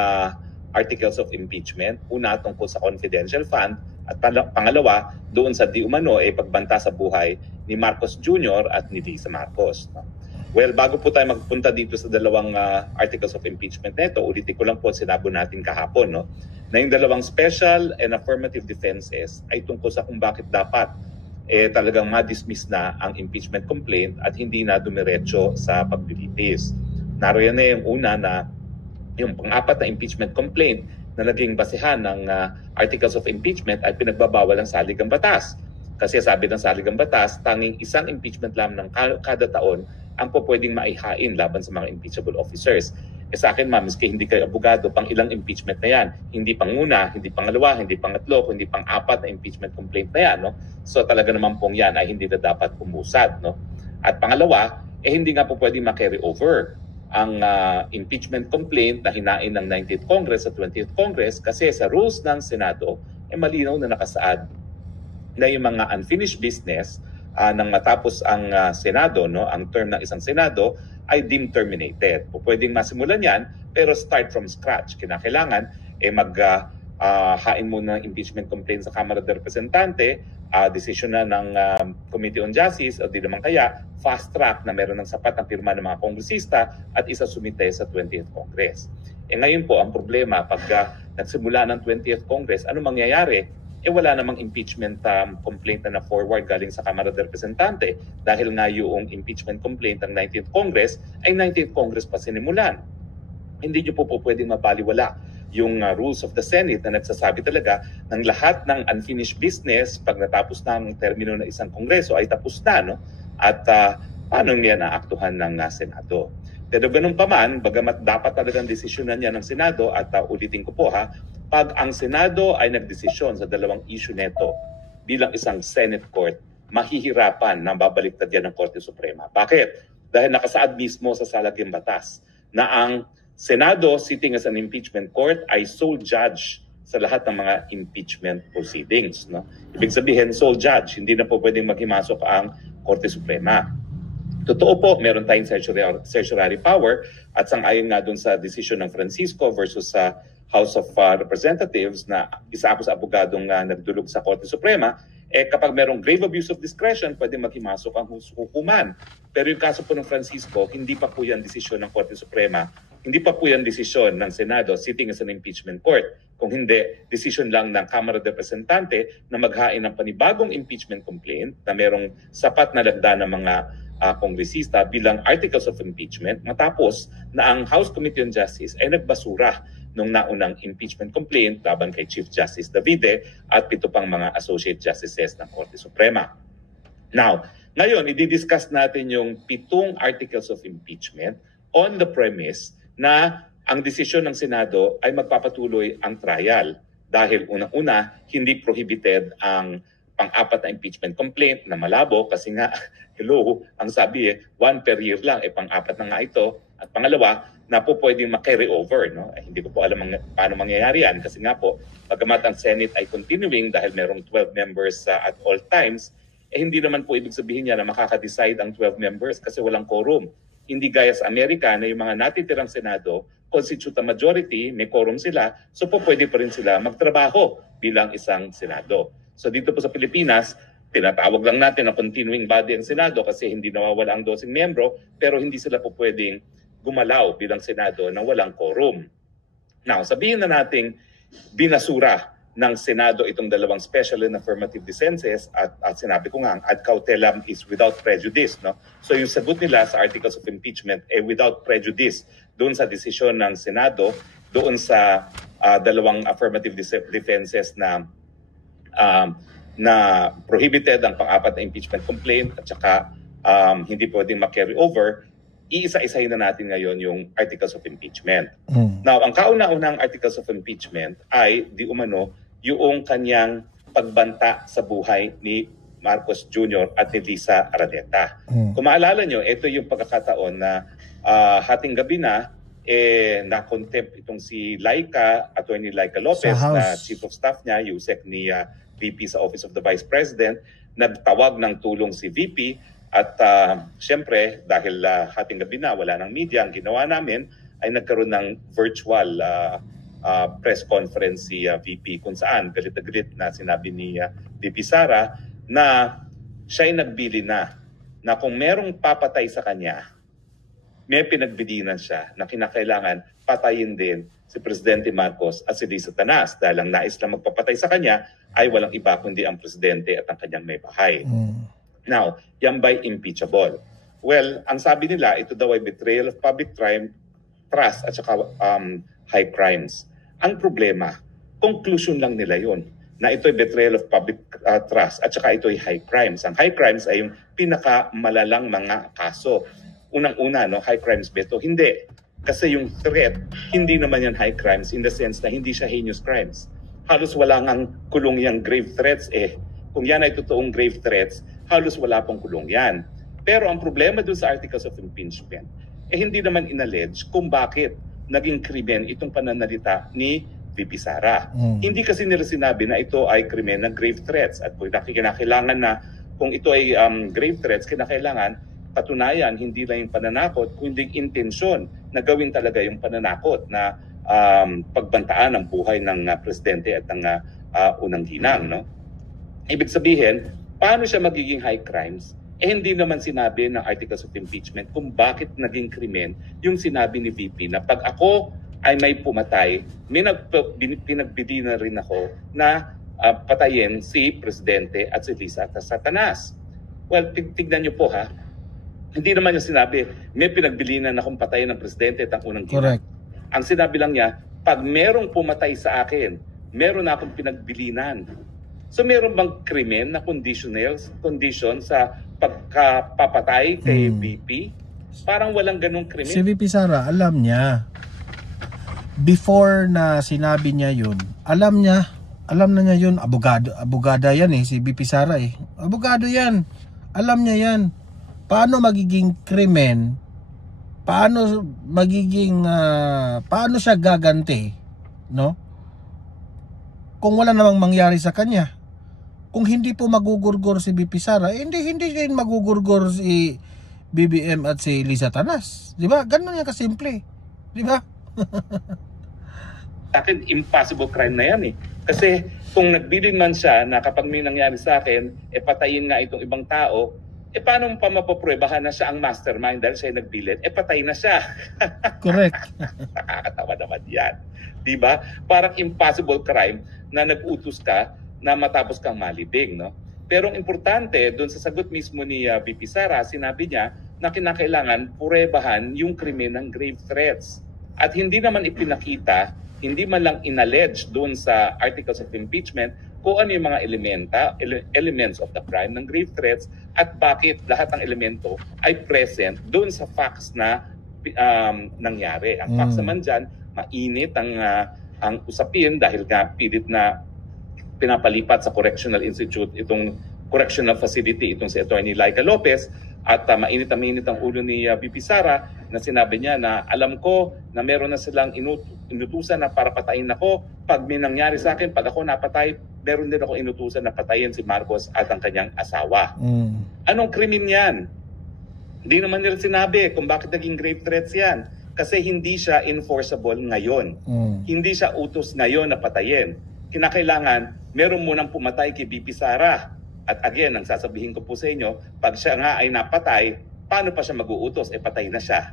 articles of impeachment. Una, tungkol sa confidential fund at pangalawa, doon sa di umano ay pagbanta sa buhay ni Marcos Jr. at ni Lisa Marcos. No? Well, bago po tayo magpunta dito sa dalawang articles of impeachment na ito, ulitin ko lang po sinabo natin kahapon, no? Na yung dalawang special and affirmative defenses ay tungkol sa kung bakit dapat talagang ma-dismiss na ang impeachment complaint at hindi na dumiretso sa paglilitis. Naroon na yung una na yung pang-apat na impeachment complaint na naging basehan ng articles of impeachment ay pinagbabawal ang saligang batas. Kasi sabi ng saligang batas, tanging isang impeachment lang ng kada taon ang po pwedeng maihain laban sa mga impeachable officers. Sa akin, miski hindi kayo abogado, pang ilang impeachment na yan. Hindi panguna, hindi pangalawa, hindi pangatlo, hindi pang-apat na impeachment complaint na yan. No? So talaga naman pong yan ay hindi na dapat umusad. No? At pangalawa, hindi nga po pwedeng ma-carry over ang impeachment complaint na hinain ng 19th Congress at 20th Congress kasi sa rules ng Senado malinaw na nakasaad na yung mga unfinished business nang matapos ang Senado, no, ang term ng isang Senado ay deemed terminated. Pwedeng masimulan yan, pero start from scratch. Kinakailangan mag-hain muna ng impeachment complaint sa Kamara de Representante, decision na ng Committee on Justice, o di naman kaya, fast track na meron ng sapat na pirma ng mga kongresista at isa sumite sa 20th Congress. Ngayon po, ang problema, pag nagsimula ng 20th Congress, ano mangyayari? Wala namang impeachment complaint na forward galing sa Kamara de Representante dahil nga yung impeachment complaint ng 19th Congress ay 19th Congress pa sinimulan. Hindi nyo po pwedeng mabaliwala yung rules of the Senate na nagsasabi talaga ng lahat ng unfinished business pag natapos na ang termino ng isang Kongreso ay tapos na, no? At paano niya naaktuhan ng Senado. Pero ganun pa man, bagamat dapat talagang desisyonan niya ng Senado at ulitin ko po pag ang Senado ay nagdesisyon sa dalawang issue neto bilang isang Senate Court, mahihirapan na babaliktad yan ng Korte Suprema. Bakit? Dahil nakasaad mismo sa salagyang batas na ang Senado sitting as an impeachment court ay sole judge sa lahat ng mga impeachment proceedings. No? Ibig sabihin, sole judge, hindi na po pwedeng maghimasok ang Korte Suprema. Totoo po, meron tayong certiorari power at sang-ayon nga dun sa decision ng Francisco versus sa House of Representatives na isa ako sa abogadong nagdulog sa Korte Suprema, kapag merong grave abuse of discretion, pwede maghimasok ang hukuman. Pero yung kaso po ng Francisco, hindi pa po yan desisyon ng Korte Suprema, hindi pa po yan desisyon ng Senado sitting as an impeachment court. Kung hindi, desisyon lang ng Kamara de Representante na maghain ng panibagong impeachment complaint na merong sapat na lagda ng mga kongresista bilang articles of impeachment matapos na ang House Committee on Justice ay nagbasura nung naunang impeachment complaint laban kay Chief Justice Davide at 7 pang mga Associate Justices ng Korte Suprema. Now, ngayon, i-discuss natin yung 7 articles of impeachment on the premise na ang desisyon ng Senado ay magpapatuloy ang trial dahil unang-una, hindi prohibited ang pang-apat na impeachment complaint na malabo kasi nga, hello, ang sabi 1 per year lang, pang-apat na nga ito. At pangalawa, na po pwedeng ma-carry over. No? Hindi ko po alam paano mangyayari yan kasi nga po, bagamat ang Senate ay continuing dahil merong 12 members at all times, hindi naman po ibig sabihin niya na makaka-decide ang 12 members kasi walang quorum. Hindi gaya sa Amerika na yung mga natitirang Senado, constitute a majority, may quorum sila, so po pwede pa rin sila magtrabaho bilang isang Senado. So dito po sa Pilipinas, tinatawag lang natin na continuing body ang Senado kasi hindi nawawala ang 12 miyembro, pero hindi sila po pwedeng gumalaw bilang Senado na walang quorum. Now, sabihin na nating binasura ng Senado itong dalawang special and affirmative defenses at sinabi ko nga, ang ad cautelam is without prejudice. No? So yung sagot nila sa articles of impeachment without prejudice doon sa desisyon ng Senado, doon sa dalawang affirmative defenses na prohibited ang pang-apat na impeachment complaint at saka hindi pwedeng ma-carry over, iisa-isahin na natin ngayon yung articles of impeachment. Now, ang kauna-unang articles of impeachment ay di umano yung kanyang pagbanta sa buhay ni Marcos Jr. at ni Lisa Araneta. Kung maalala nyo, ito yung pagkakataon na hating gabi na na-contempt itong si Laika, Attorney Laika Lopez, na Chief of Staff niya, Yusek ni VP sa Office of the Vice President, nagtawag ng tulong si VP. At siyempre, dahil hating gabi na, wala ng media, ang ginawa namin ay nagkaroon ng virtual press conference si VP kung saan galit na galit na sinabi ni VP Sara na siya ay nagbili na kung merong papatay sa kanya, may pinagbidinan siya na kinakailangan patayin din si Presidente Marcos at si Lisa Tanas dahil ang nais lang magpapatay sa kanya ay walang iba kundi ang Presidente at ang kanyang may bahay. Now, yan ba'y impeachable? Well, ang sabi nila, ito daw ay betrayal of public trust at saka high crimes. Ang problema, conclusion lang nila yon na ito ay betrayal of public trust at saka ito ay high crimes. Ang high crimes ay yung pinakamalalang mga kaso. Unang-una, no, high crimes ba ito? Hindi. Kasi yung threat, hindi naman yan high crimes in the sense na hindi siya heinous crimes. Halos wala ngang kulong yung grave threats Kung yan ay totoong grave threats, halos wala pong kulong yan. Pero ang problema doon sa articles of impeachment, hindi naman inallege kung bakit naging krimen itong pananalita ni VP Sara. Hindi kasi nila sinabi na ito ay krimen ng grave threats. At kung kinakailangan na, kung ito ay grave threats, kinakailangan patunayan hindi lang yung pananakot, kundi intensyon na gawin talaga yung pananakot na pagbantaan ng buhay ng presidente at ng unang ginang. No? Ibig sabihin, paano siya magiging high crimes? Hindi naman sinabi ng articles of impeachment kung bakit naging krimen yung sinabi ni VP na pag ako ay may pumatay, pinagbidi na rin ako na patayin si Presidente at si Lisa Tanas. Well, tignan niyo po ha. Hindi naman niya sinabi, may pinagbilinan akong patayin ng Presidente at ang unang ginang. Ang sinabi lang niya, pag merong pumatay sa akin, meron na akong pinagbilinan. So meron bang krimen na condition sa pagkapapatay kay VP? Parang walang ganung krimen. Si VP Sara, alam niya. Before na sinabi niya yun, alam na niya yun. Abogada yan si VP Sara Abogado yan. Alam niya yan. Paano magiging krimen? Paano siya gaganti? No? Kung wala namang mangyari sa kanya. Kung hindi po magugurgor si VP Sara, hindi din magugurgor si BBM at si Lisa Tanas. Di ba? Ganun yan kasimple. Di ba? Sa akin, impossible crime na yan Kasi kung nagbilin man siya na kapag may nangyari sa akin, patayin nga itong ibang tao, paano mo pa mapapruebahan na siya ang mastermind dahil siya nagbilin? Patay na siya. Correct. Nakakatawa naman yan. Diba? Parang impossible crime na nag-utos ka na matapos kang malibing. No? Pero ang importante, doon sa sagot mismo ni VP Sara, sinabi niya na kinakailangan purebahan yung krimen ng grave threats. At hindi naman ipinakita, hindi man lang inallege doon sa articles of impeachment kung ano yung mga elements of the crime ng grave threats at bakit lahat ng elemento ay present doon sa facts na nangyari. Ang facts naman dyan, mainit ang usapin dahil nga pilit na pinapalipat sa Correctional Institute, itong correctional facility, itong si Attorney Laika Lopez, at mainit ang ulo ni VP Sara na sinabi niya na alam ko na meron na silang inutusan na para patayin ako. Pag may nangyari sa akin, pag ako napatay, meron din ako inutusan na patayin si Marcos at ang kanyang asawa. Anong krimen yan? Hindi naman nila sinabi kung bakit naging grave threats yan. Kasi hindi siya enforceable ngayon. Hindi siya utos ngayon na patayin. Kinakailangan, meron munang pumatay kay VP Sara. At again, ang sasabihin ko po sa inyo, pag siya nga ay napatay, paano pa siya mag-uutos? Patay na siya.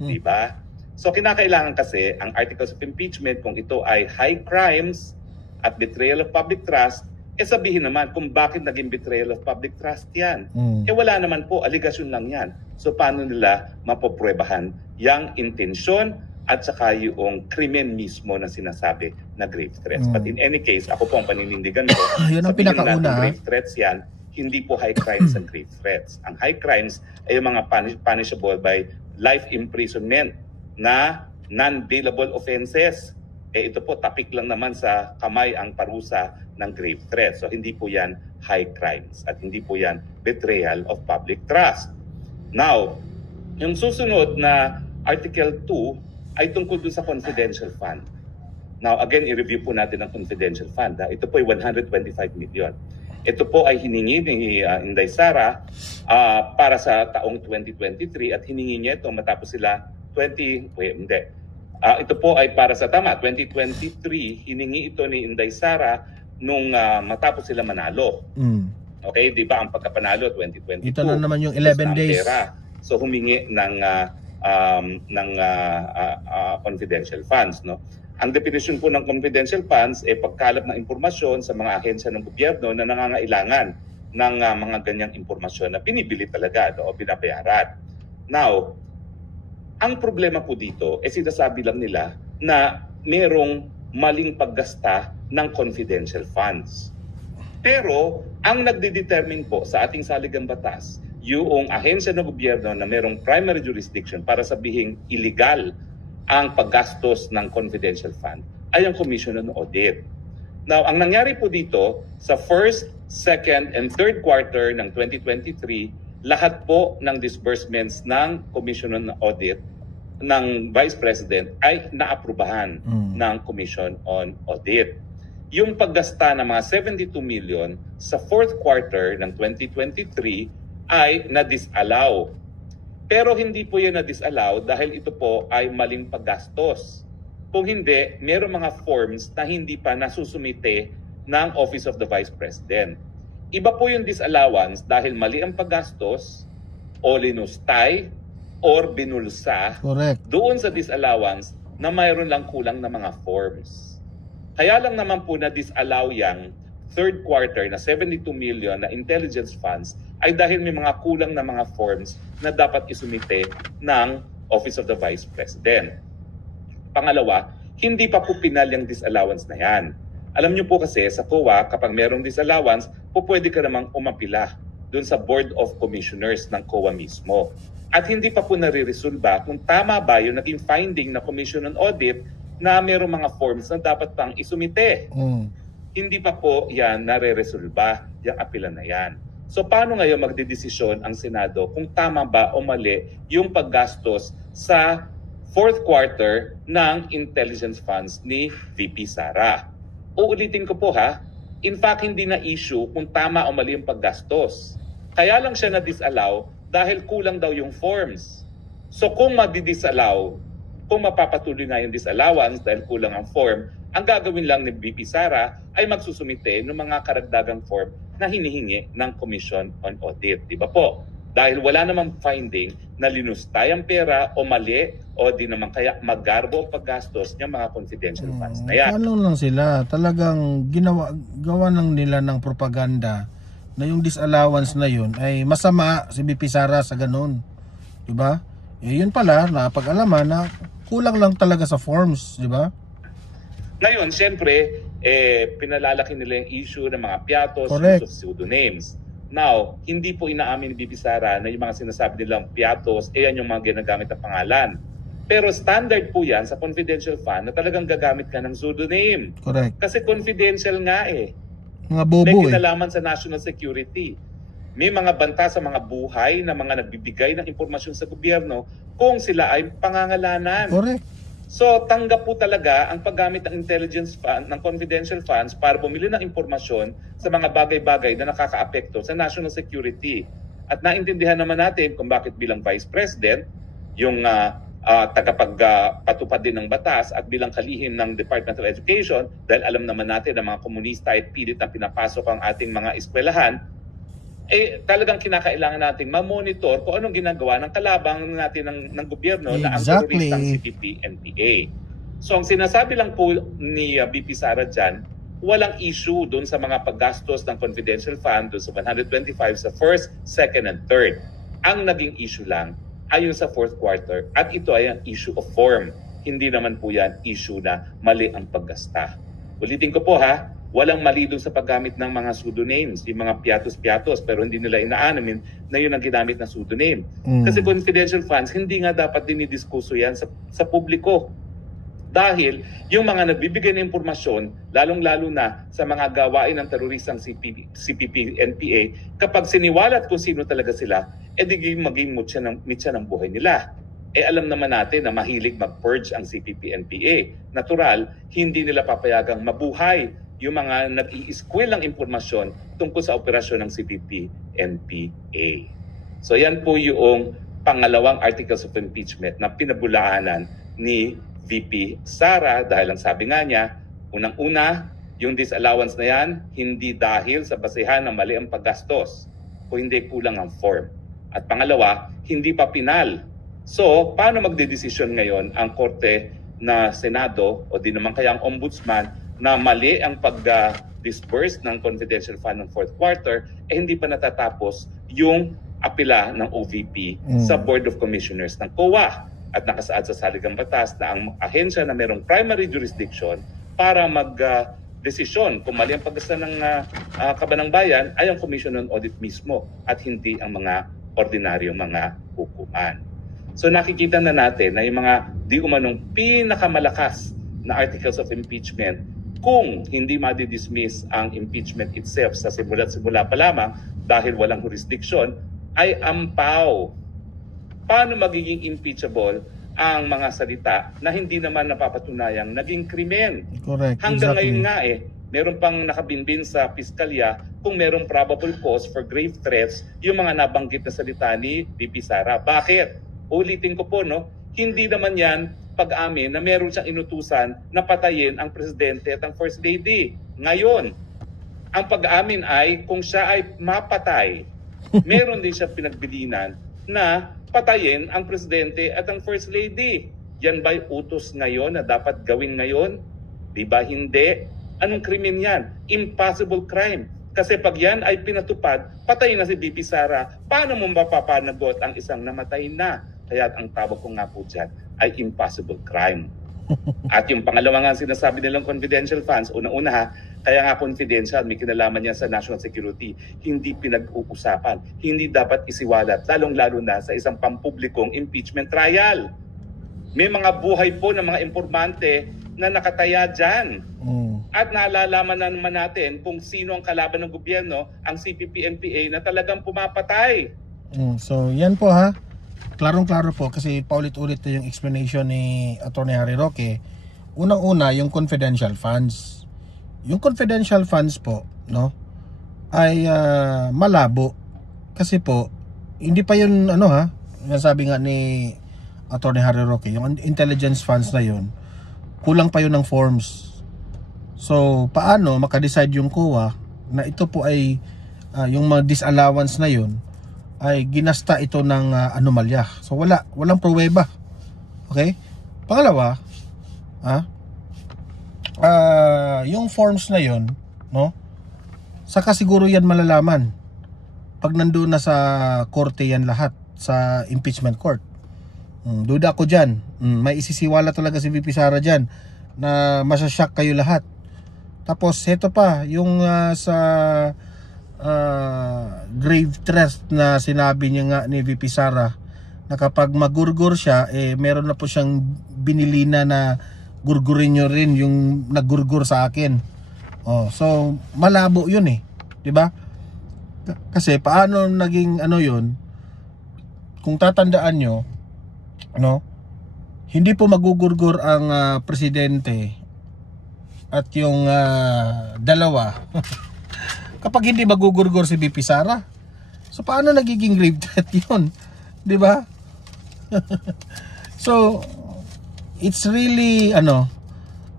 Diba? So kinakailangan kasi ang articles of impeachment, kung ito ay high crimes at betrayal of public trust, sabihin naman kung bakit naging betrayal of public trust yan. Wala naman po, aligasyon lang yan. So paano nila mapopruebahan yung intensyon at saka yung krimen mismo na sinasabi na grave threats. But in any case, ako po ang paninindigan ko, yun ang pinakauna. Grave threats yan, hindi po high crimes and grave threats. Ang high crimes ay yung mga punishable by life imprisonment na non-bailable offenses. Ito po, tapik lang naman sa kamay ang parusa ng grave threats. So hindi po yan high crimes at hindi po yan betrayal of public trust. Now, yung susunod na Article 2 ay tungkol dun sa confidential fund. Now, again, i-review po natin ang confidential fund. Ito po ay 125 million. Ito po ay hiningi ni Inday Sara para sa taong 2023 at hiningi niya ito matapos sila ito po ay para sa 2023, hiningi ito ni Inday Sara nung matapos sila manalo. Okay, di ba ang pagkapanalo 2022? Ito na naman yung 11 days. So humingi ng confidential funds, no? Ang definition po ng confidential funds ay pagkalap ng impormasyon sa mga ahensya ng gobyerno na nangangailangan ng mga ganyang impormasyon na binibili talaga o binabayaran. Now, ang problema po dito sinasabi lang nila na merong maling paggasta ng confidential funds. Pero ang nagdedetermine po sa ating saligang batas, yung ahensya ng gobyerno na merong primary jurisdiction para sabihing illegal ang paggastos ng confidential fund ay ang Commission on Audit. Now, ang nangyari po dito sa first, second, and third quarter ng 2023, lahat po ng disbursements ng Commission on Audit ng Vice President ay naaprubahan ng Commission on Audit. Yung paggasta ng mga 72 million sa fourth quarter ng 2023 ay na-disallow. Pero hindi po yan na-disallow dahil ito po ay maling paggastos. Kung hindi, mayroong mga forms na hindi pa nasusumite ng Office of the Vice President. Iba po yung disallowance dahil mali ang paggastos o linustay or binulsa. Correct. Doon sa disallowance na mayroon lang kulang na mga forms. Kaya lang naman po na-disallow yung third quarter na 72 million na intelligence funds ay dahil may mga kulang na mga forms na dapat isumite ng Office of the Vice President. Pangalawa, hindi pa po pinal yung disallowance na yan. Alam niyo po kasi sa COA, kapag merong disallowance, pwede ka namang umapila dun sa Board of Commissioners ng COA mismo. At hindi pa po nare-resolba kung tama ba yung naging finding na Commission on Audit na merong mga forms na dapat pang isumite. Hindi pa po yan nare-resolba, yung apila na yan. So paano ngayon magdedesisyon ang Senado kung tama ba o mali yung paggastos sa fourth quarter ng intelligence funds ni VP Sara? Uulitin ko po ha, in fact hindi na issue kung tama o mali yung paggastos. Kaya lang siya na-disallow dahil kulang daw yung forms. So kung madi-disallow, kung mapapatuloy nga yung disallowance dahil kulang ang form, ang gagawin lang ni VP Sara ay magsusumite ng mga karagdagang form na hinihingi ng Commission on Audit. Di ba po? Dahil wala namang finding na linustay ang pera o mali o di naman kaya maggarbo ang paggastos ng mga confidential funds na yan. Ano lang sila, talagang gawa lang nila ng propaganda na yung disallowance na yun ay masama si VP Sara sa ganun. Di ba? Yun pala, napag-alaman na kulang lang talaga sa forms, di ba? Ngayon, siyempre, pinalalaki nila yung issue ng mga piatos, Correct. use of pseudonyms. Now, hindi po inaamin ni VP Sara na yung mga sinasabi nilang piatos, yan yung mga ginagamit na pangalan. Pero standard po yan sa confidential fund na talagang gagamit ka ng pseudonym. Correct. Kasi confidential nga Mga bobo may eh. kinalaman sa national security. May mga banta sa mga buhay na mga nagbibigay ng impormasyon sa gobyerno kung sila ay pangangalanan. Correct. So tanggap po talaga ang paggamit ng intelligence fund, ng confidential funds para bumili ng impormasyon sa mga bagay-bagay na nakakaapekto sa national security. At naintindihan naman natin kung bakit bilang Vice President, yung tagapagpatupad din ng batas at bilang kalihim ng Department of Education, dahil alam naman natin na mga komunista ay pilit na pinapasok ang ating mga eskwelahan, talagang kinakailangan nating ma-monitor kung anong ginagawa ng kalabang natin ng gobyerno na ang teroristang CPP-NPA. So ang sinasabi lang po ni VP Sara dyan, walang issue doon sa mga paggastos ng confidential fund doon sa 125 sa first, second, and third. Ang naging issue lang ay yung sa fourth quarter at ito ay ang issue of form. Hindi naman po yan issue na mali ang paggasta. Ulitin ko po ha, walang mali doon sa paggamit ng mga pseudonyms, yung mga piatos-piatos, pero hindi nila inaanamin na yun ang ginamit na pseudonym. Kasi confidential funds, hindi nga dapat dinidiskuso yan sa publiko. Dahil yung mga nagbibigay ng impormasyon, lalong-lalo na sa mga gawain ng teroristang CPP-NPA, kapag siniwalat kung sino talaga sila, maging mitya ng buhay nila. Alam naman natin na mahilig mag-purge ang CPP-NPA. Natural, hindi nila papayagang mabuhay yung mga nag-i-squill ng impormasyon tungkol sa operasyon ng CPP-NPA. So yan po yung pangalawang articles of impeachment na pinabulaanan ni VP Sara dahil ang sabi nga niya, unang-una, yung disallowance na yan, hindi dahil sa basehan ng mali ang paggastos o hindi kulang ang form. At pangalawa, hindi pa pinal. So, paano magdedesisyon ngayon ang Korte na Senado o di naman kaya ang Ombudsman na mali ang pag-disburse ng confidential fund ng fourth quarter, hindi pa natatapos yung apela ng OVP sa Board of Commissioners ng COA. At nakasaad sa saligang batas na ang ahensya na mayroong primary jurisdiction para mag-desisyon kung mali ang paggasta ng kabanang bayan ay ang Commission on Audit mismo at hindi ang mga ordinaryong mga hukuman. So nakikita na natin na yung mga di umanong pinakamalakas na articles of impeachment, kung hindi madi-dismiss ang impeachment itself sa simula pa lamang dahil walang jurisdiction, ay ampaw. Paano magiging impeachable ang mga salita na hindi naman napapatunayang naging krimen? Correct. Hanggang exactly. ngayon nga meron pang nakabinbin sa piskalya kung merong probable cause for grave threats yung mga nabanggit na salita ni VP Sara. Bakit? Ulitin ko po, hindi naman yan pag-amin na meron siyang inutusan na patayin ang presidente at ang first lady. Ngayon, ang pag-amin ay kung siya ay mapatay, meron din siya pinagbilinan na patayin ang presidente at ang first lady. Yan ba'y utos ngayon na dapat gawin ngayon? Di ba hindi? Anong krimen yan? Impossible crime. Kasi pag yan ay pinatupad, patayin na si VP Sara. Paano mo mapapanagot ang isang namatay na? Kaya ang tawag ko nga po dyan ay impossible crime. At yung pangalawa nga sinasabi nilang confidential funds, una-una kaya nga confidential, may kinalaman niya sa national security, hindi pinag-uusapan, hindi dapat isiwalat, lalong-lalo na sa isang pampublikong impeachment trial. May mga buhay po ng mga informante na nakataya dyan. At naalalaman na naman natin kung sino ang kalaban ng gobyerno, ang CPP-NPA na talagang pumapatay. So yan po ha. Klarong-klaro po kasi paulit-ulit na yung explanation ni Atty. Harry Roque. Unang-una yung confidential funds. Yung confidential funds po, ay malabo kasi po hindi pa yun sabi nga ni Atty. Harry Roque, yung intelligence funds na yun, kulang pa yun ng forms. So paano makadecide yung COA na ito po ay yung mga disallowance na yun ay ginasta ito ng anomalya. So walang pruweba. Okay? Pangalawa, yung forms na yun, saka siguro yan malalaman pag nandoon na sa korte yan lahat, sa impeachment court. Duda ko dyan. May isisiwala talaga si VP Sara dyan na masashock kayo lahat. Tapos heto pa yung sa grave threat na sinabi niya nga ni VP Sara na kapag magurgur siya, meron na po siyang binilina na gurgurin nyo rin yung naggurgur sa akin. So malabo 'yun eh, 'di ba? Kasi paano naging ano 'yun? Kung tatandaan nyo, hindi po magugurgur ang presidente at yung dalawa kapag hindi magugurgur si VP Sara. So paano nagiging grave threat 'yun? 'Di ba? So it's really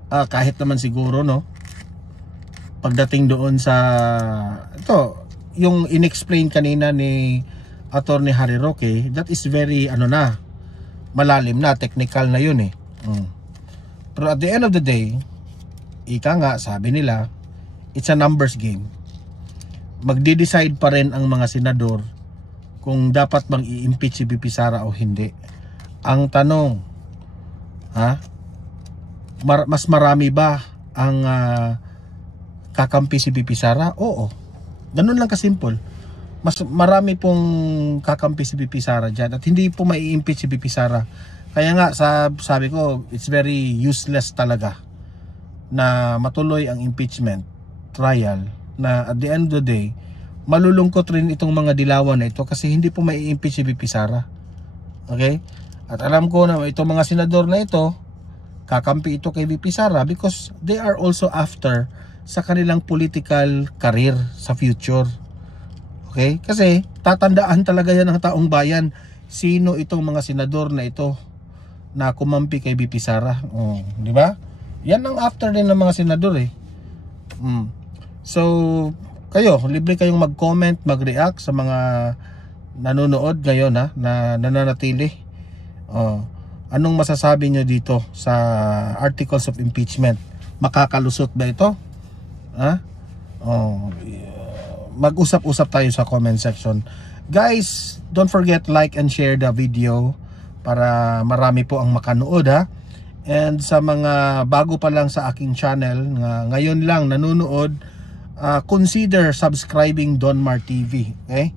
kahit naman siguro pagdating doon sa yung inexplain kanina ni Attorney Harry Roque, that is very malalim na, technical na yun eh. Pero at the end of the day, ika nga, sabi nila, it's a numbers game. Magde-decide pa rin ang mga senador kung dapat bang i-impeach si VP Sara o hindi. Ang tanong, mas marami ba ang kakampi si VP Sara? Oo. Ganun lang kasimple. Mas marami pong kakampi si VP Sara dyan at hindi po mai-impeach si VP Sara. Kaya nga sabi ko, it's very useless talaga na matuloy ang impeachment trial, na at the end of the day malulungkot rin itong mga dilawan na ito kasi hindi po mai-impeach si VP Sara. Okay? At alam ko na itong mga senador na ito, kakampi ito kay VP Sara because they are also after sa kanilang political career sa future. Okay? Kasi tatandaan talaga yan ng taong bayan sino itong mga senador na ito na kumampi kay VP Sara. Di ba? Yan ang after din ng mga senador eh. So, kayo, libre kayong mag-comment, mag-react sa mga nanonood ngayon na nananatili. Anong masasabi nyo dito sa articles of impeachment? Makakalusot ba ito? Mag-usap-usap tayo sa comment section. Guys, don't forget like and share the video para marami po ang makanood And sa mga bago pa lang sa aking channel, ngayon lang nanonood, consider subscribing Donmar TV, okay?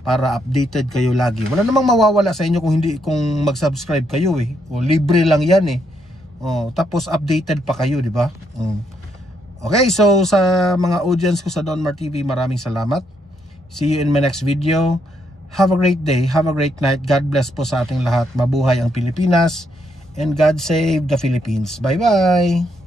Para updated kayo lagi. Wala namang mawawala sa inyo kung mag-subscribe kayo eh. Libre lang 'yan eh. Tapos updated pa kayo, di ba? Okay, so sa mga audience ko sa Donmar TV, maraming salamat. See you in my next video. Have a great day, have a great night. God bless po sa ating lahat. Mabuhay ang Pilipinas and God save the Philippines. Bye-bye!